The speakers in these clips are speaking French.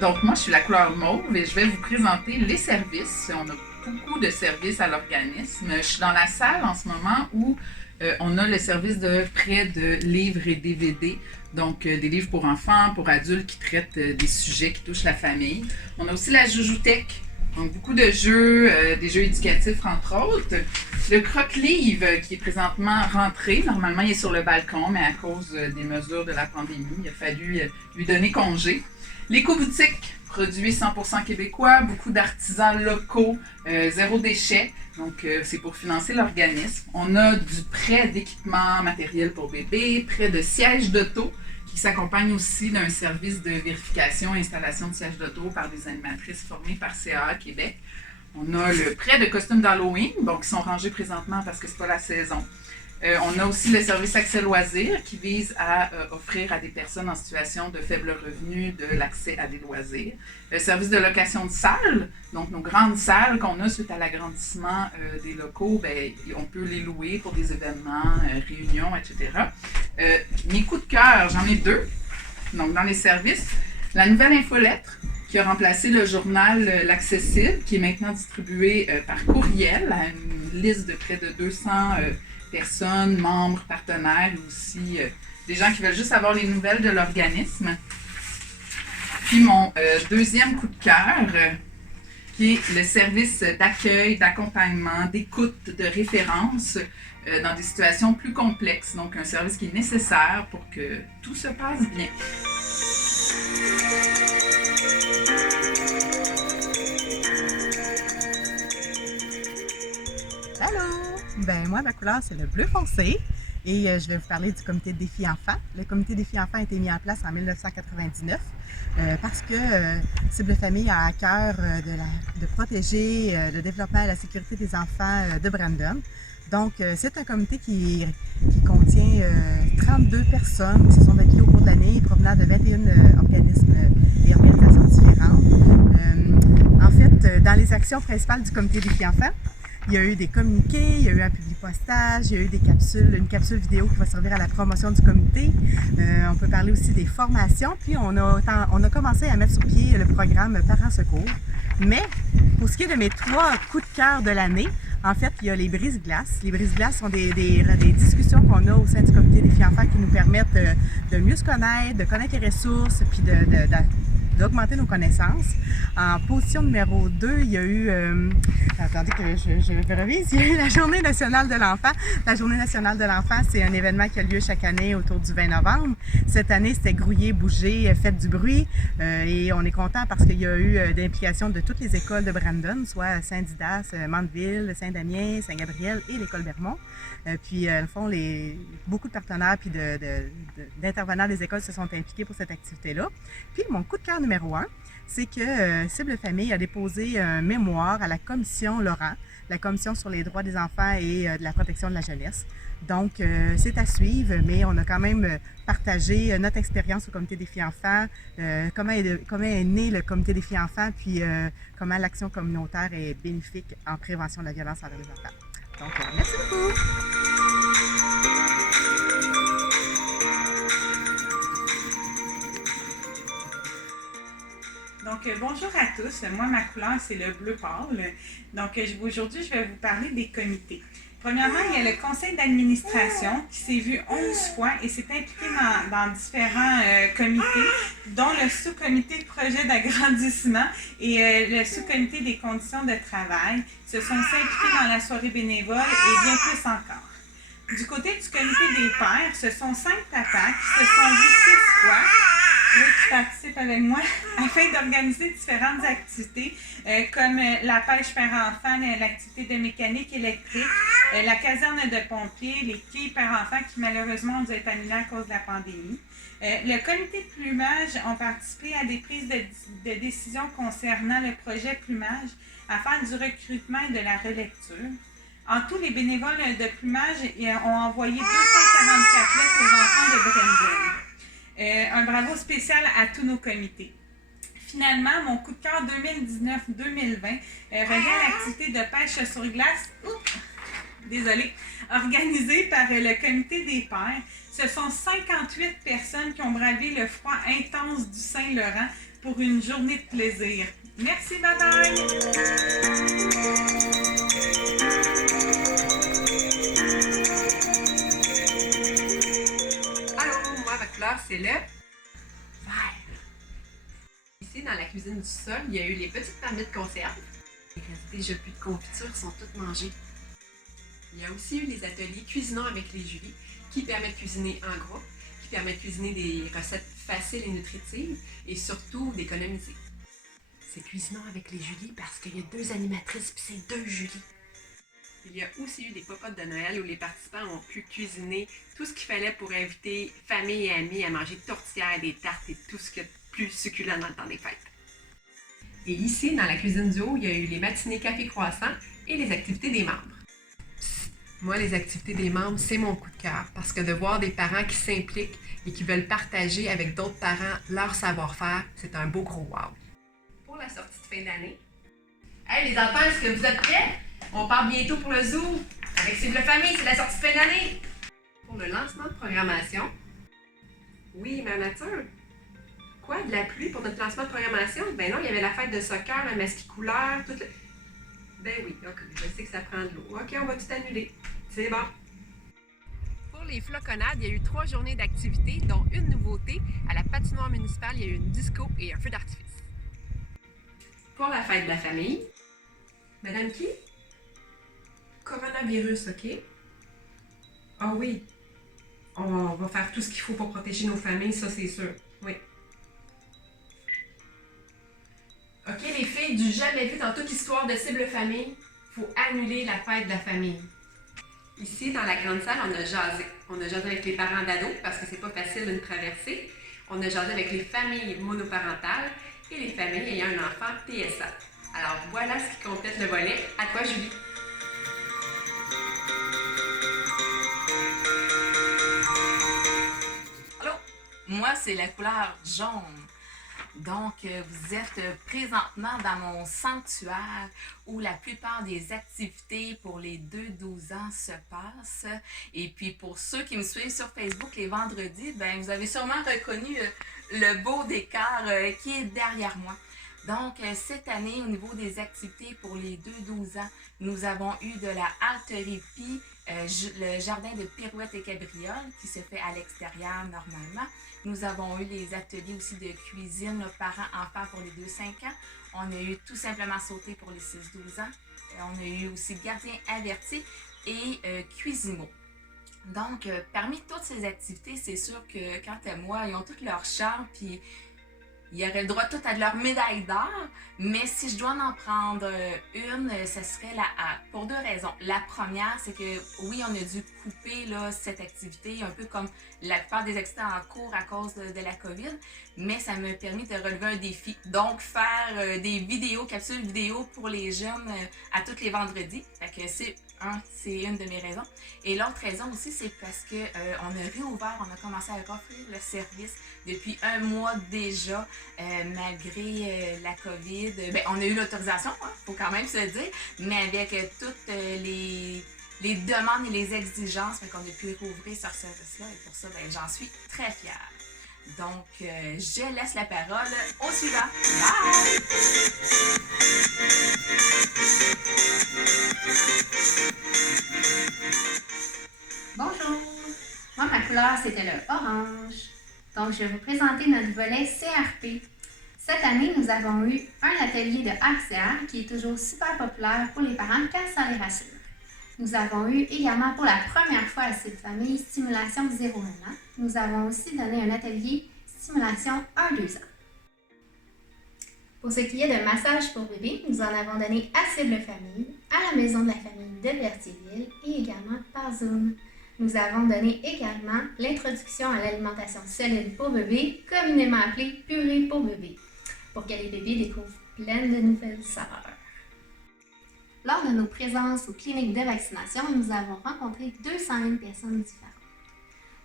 Donc, moi, je suis la couleur mauve et je vais vous présenter les services. On a beaucoup de services à l'organisme. Je suis dans la salle en ce moment où on a le service de prêt de livres et DVD. Donc, des livres pour enfants, pour adultes qui traitent des sujets qui touchent la famille. On a aussi la Joujoutech. Donc, beaucoup de jeux, des jeux éducatifs, entre autres. Le croque-livre, qui est présentement rentré. Normalement, il est sur le balcon, mais à cause des mesures de la pandémie, il a fallu lui donner congé. L'éco-boutique, produit 100% québécois, beaucoup d'artisans locaux, zéro déchet. Donc, c'est pour financer l'organisme. On a du prêt d'équipement matériel pour bébé, prêt de sièges d'auto, qui s'accompagne aussi d'un service de vérification et installation de sièges d'auto par des animatrices formées par CAA Québec. On a le prêt de costumes d'Halloween, donc qui sont rangés présentement parce que c'est pas la saison. On a aussi le service Accès Loisirs qui vise à offrir à des personnes en situation de faible revenu de l'accès à des loisirs. Le service de location de salles, donc nos grandes salles qu'on a suite à l'agrandissement des locaux, ben, on peut les louer pour des événements, réunions, etc. Mes coups de cœur, j'en ai deux. Donc dans les services, la nouvelle infolettre qui a remplacé le journal L'Accessible, qui est maintenant distribué par courriel à une liste de près de 200 personnes, membres, partenaires, et aussi des gens qui veulent juste avoir les nouvelles de l'organisme. Puis mon deuxième coup de cœur, qui est le service d'accueil, d'accompagnement, d'écoute, de référence dans des situations plus complexes. Donc un service qui est nécessaire pour que tout se passe bien. Allô! Ben moi, ma couleur, c'est le bleu foncé et je vais vous parler du comité de défi enfants. Le comité de défi enfants a été mis en place en 1999 parce que Cible Famille a à cœur de protéger le développement et la sécurité des enfants de Brandon. Donc, c'est un comité qui contient 32 personnes qui se sont dédiées au cours de l'année provenant de 21 organismes et organisations différentes. En fait, dans les actions principales du comité des défi enfants, il y a eu des communiqués, il y a eu un publipostage, il y a eu une capsule vidéo qui va servir à la promotion du comité. On peut parler aussi des formations, puis on a commencé à mettre sur pied le programme Parents Secours. Mais pour ce qui est de mes 3 coups de cœur de l'année, en fait, il y a les brise-glaces. Les brise-glaces sont des discussions qu'on a au sein du comité des filles enfants qui nous permettent de mieux se connaître, de connaître les ressources, puis d'augmenter nos connaissances. En position numéro 2, il y a eu, attendez que je revise, il y a eu la Journée nationale de l'enfant. La Journée nationale de l'enfant, c'est un événement qui a lieu chaque année autour du 20 novembre. Cette année, c'était Grouiller, Bouger, Faites du bruit. Et on est content parce qu'il y a eu d'implication de toutes les écoles de Brandon, soit Saint-Didas, Mandeville, Saint-Damien, Saint-Gabriel et l'école Bermond. Puis, au fond, beaucoup de partenaires puis d'intervenants des écoles se sont impliqués pour cette activité-là. Puis, mon coup de cœur numéro 1, c'est que Cible Famille a déposé un mémoire à la commission Laurent, la commission sur les droits des enfants et de la protection de la jeunesse. Donc, c'est à suivre, mais on a quand même partagé notre expérience au comité des filles enfants, comment est né le comité des filles enfants, puis comment l'action communautaire est bénéfique en prévention de la violence envers les enfants. Donc, merci beaucoup! Donc, bonjour à tous. Moi, ma couleur, c'est le bleu pâle. Donc, aujourd'hui, je vais vous parler des comités. Premièrement, il y a le conseil d'administration qui s'est vu 11 fois et s'est impliqué dans différents comités, dont le sous-comité de projet d'agrandissement et le sous-comité des conditions de travail. Ils se sont impliqués dans la soirée bénévole et bien plus encore. Du côté du comité des pères, ce sont 5 papas qui se sont vus 6 fois. Qui participent avec moi afin d'organiser différentes activités comme la pêche père-enfant, l'activité de mécanique électrique, la caserne de pompiers, les quilles père-enfant qui malheureusement ont dû être annulées à cause de la pandémie. Le comité de plumage ont participé à des prises de décision concernant le projet plumage à faire du recrutement et de la relecture. En tout, les bénévoles de plumage ont envoyé 244 lettres aux enfants de Brandon. Un bravo spécial à tous nos comités. Finalement, mon coup de cœur 2019-2020 revient à l'activité de pêche sur glace, organisée par le comité des pères. Ce sont 58 personnes qui ont bravé le froid intense du Saint-Laurent pour une journée de plaisir. Merci, bye bye! Allô, moi, ma couleur, c'est le vert. Ici, dans la cuisine du sol, il y a eu les petites marmites de conserve. Les restes des jeux de confiture sont toutes mangées. Il y a aussi eu les ateliers Cuisinons avec les Julie qui permettent de cuisiner en groupe, qui permettent de cuisiner des recettes faciles et nutritives et surtout d'économiser. C'est Cuisinons avec les Julie parce qu'il y a 2 animatrices puis c'est 2 Julie. Il y a aussi eu des popotes de Noël où les participants ont pu cuisiner tout ce qu'il fallait pour inviter famille et amis à manger tourtières, des tartes et tout ce qui est de plus succulent dans le temps des fêtes. Et ici, dans la cuisine du haut, il y a eu les matinées café-croissant et les activités des membres. Psst, moi, les activités des membres, c'est mon coup de cœur parce que de voir des parents qui s'impliquent et qui veulent partager avec d'autres parents leur savoir-faire, c'est un beau gros wow. Pour la sortie de fin d'année, hey les enfants, est-ce que vous êtes prêts? On part bientôt pour le zoo. Avec Cible Famille, c'est la sortie de fin d'année. Pour le lancement de programmation. Oui, ma nature. Quoi, de la pluie pour notre lancement de programmation? Ben non, il y avait la fête de soccer, la masquicouleur, tout le... Ben oui, ok, je sais que ça prend de l'eau. Ok, on va tout annuler. C'est bon. Pour les floconnades, il y a eu 3 journées d'activité, dont une nouveauté. À la patinoire municipale, il y a eu une disco et un feu d'artifice. Pour la fête de la famille, Madame qui? Coronavirus, ok? Ah oui, on va faire tout ce qu'il faut pour protéger nos familles, ça c'est sûr, oui. Ok les filles, du jamais vu dans toute l'histoire de Cible Famille, il faut annuler la fête de la famille. Ici, dans la grande salle, on a jasé. On a jasé avec les parents d'ados parce que c'est pas facile de nous traverser. On a jasé avec les familles monoparentales et les familles ayant un enfant PSA. Alors voilà ce qui complète le volet. À toi, Julie. Allô? Moi, c'est la couleur jaune. Donc, vous êtes présentement dans mon sanctuaire où la plupart des activités pour les 2-12 ans se passent. Et puis, pour ceux qui me suivent sur Facebook les vendredis, ben, vous avez sûrement reconnu le beau décor qui est derrière moi. Donc, cette année, au niveau des activités pour les 2-12 ans, nous avons eu de la haltéropie, le jardin de pirouettes et cabrioles qui se fait à l'extérieur normalement. Nous avons eu les ateliers aussi de cuisine, parents-enfants pour les 2-5 ans. On a eu tout simplement sauté pour les 6-12 ans. On a eu aussi gardien averti et cuisinier. Donc, parmi toutes ces activités, c'est sûr que quant à moi, ils ont tout leur charme, puis ils auraient le droit tout à leur médaille d'or, mais si je dois en prendre une, ce serait la hâte. Pour 2 raisons. La première, c'est que oui, on a dû couper là, cette activité, un peu comme la plupart des activités en cours à cause de la COVID, mais ça m'a permis de relever un défi. Donc, faire des vidéos, capsules vidéo pour les jeunes à tous les vendredis. Fait que c'est une de mes raisons. Et l'autre raison aussi, c'est parce que on a réouvert, on a commencé à offrir le service depuis 1 mois déjà, malgré la COVID. Ben, on a eu l'autorisation, faut quand même se le dire, mais avec toutes les demandes et les exigences, qu'on a pu rouvrir ce service-là. Et pour ça, ben, j'en suis très fière. Donc, je laisse la parole au suivant. Bye! Bonjour, moi ma couleur c'était le orange. Donc je vais vous présenter notre volet CRP. Cette année, nous avons eu un atelier de RCR qui est toujours super populaire pour les parents quand ça les rassure. Nous avons eu également pour la première fois à cette famille stimulation 0-1 an. Nous avons aussi donné un atelier stimulation 1-2 ans. Pour ce qui est de massage pour bébé, nous en avons donné à Cible Famille, à la Maison de la Famille de Berthierville et également par Zoom. Nous avons donné également l'introduction à l'alimentation solide pour bébé, communément appelée purée pour bébé, pour que les bébés découvrent plein de nouvelles saveurs. Lors de nos présences aux cliniques de vaccination, nous avons rencontré 201 personnes différentes.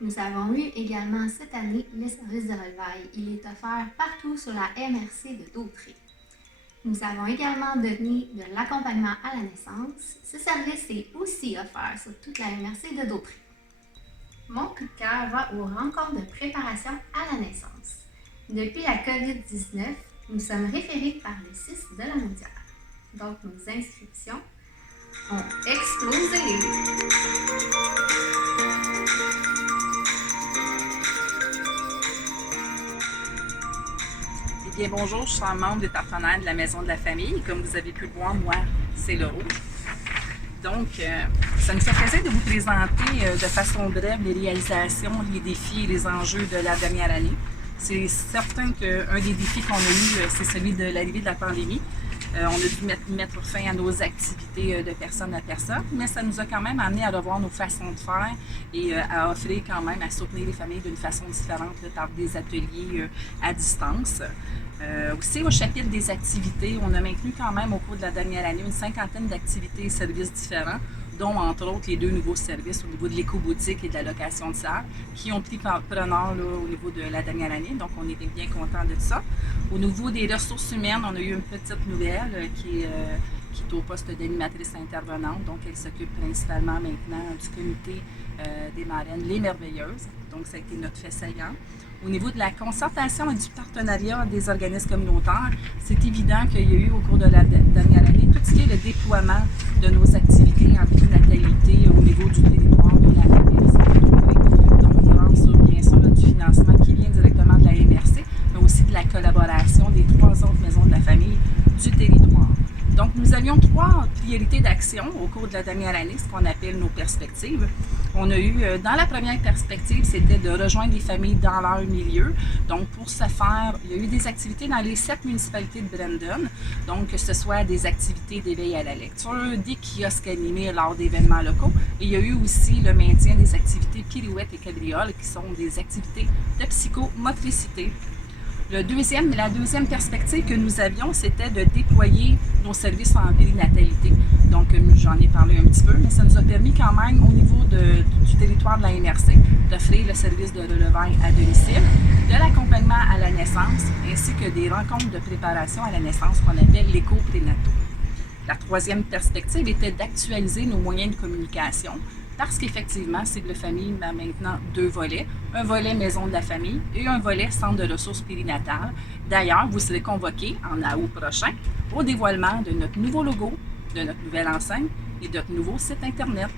Nous avons eu également cette année le service de relevailles. Il est offert partout sur la MRC de Dautré. Nous avons également donné de l'accompagnement à la naissance. Ce service est aussi offert sur toute la MRC de Dautré. Mon coup de cœur va aux rencontres de préparation à la naissance. Depuis la COVID-19, nous sommes référés par le CIS de la Naudière. Donc, nos inscriptions ont explosé. Eh bien, bonjour, je suis un membre des partenaires de la Maison de la Famille. Comme vous avez pu le voir, moi, c'est le rouge. Donc, ça nous fait plaisir de vous présenter de façon brève les réalisations, les défis et les enjeux de la dernière année. C'est certain qu'un des défis qu'on a eu, c'est celui de l'arrivée de la pandémie. On a dû mettre fin à nos activités de personne à personne, mais ça nous a quand même amené à revoir nos façons de faire et à offrir quand même, à soutenir les familles d'une façon différente par des ateliers à distance. Aussi, au chapitre des activités, on a maintenu quand même au cours de la dernière année une 50aine d'activités et services différents, dont entre autres les 2 nouveaux services au niveau de l'éco-boutique et de la location de salles, qui ont pris preneur là, au niveau de la dernière année. Donc, on était bien contents de ça. Au niveau des ressources humaines, on a eu une petite nouvelle qui est au poste d'animatrice intervenante. Donc, elle s'occupe principalement maintenant du comité des marraines Les Merveilleuses. Donc, ça a été notre fait saillant. Au niveau de la concertation et du partenariat des organismes communautaires, c'est évident qu'il y a eu au cours de la dernière année tout ce qui est le déploiement de nos activités en périnatalité au niveau du territoire de la MRC. Donc, grâce bien sûr du financement qui vient directement de la MRC, mais aussi de la collaboration des 3 autres maisons de la famille du territoire. Donc, nous avions 3 priorités d'action au cours de la dernière année, ce qu'on appelle nos perspectives. On a eu, dans la première perspective, c'était de rejoindre les familles dans leur milieu. Donc, pour ce faire, il y a eu des activités dans les 7 municipalités de Brandon. Donc, que ce soit des activités d'éveil à la lecture, des kiosques animés lors d'événements locaux. Et il y a eu aussi le maintien des activités pirouettes et cabrioles, qui sont des activités de psychomotricité. La deuxième perspective que nous avions, c'était de déployer nos services en périnatalité. Donc, j'en ai parlé un petit peu, mais ça nous a permis quand même, au niveau du territoire de la MRC, d'offrir le service de relevailles à domicile, de l'accompagnement à la naissance, ainsi que des rencontres de préparation à la naissance qu'on appelle l'éco-prénataux. La troisième perspective était d'actualiser nos moyens de communication, parce qu'effectivement, Cible Famille a maintenant 2 volets, un volet Maison de la Famille et un volet Centre de ressources périnatales. D'ailleurs, vous serez convoqués en août prochain au dévoilement de notre nouveau logo, de notre nouvelle enseigne et de notre nouveau site Internet.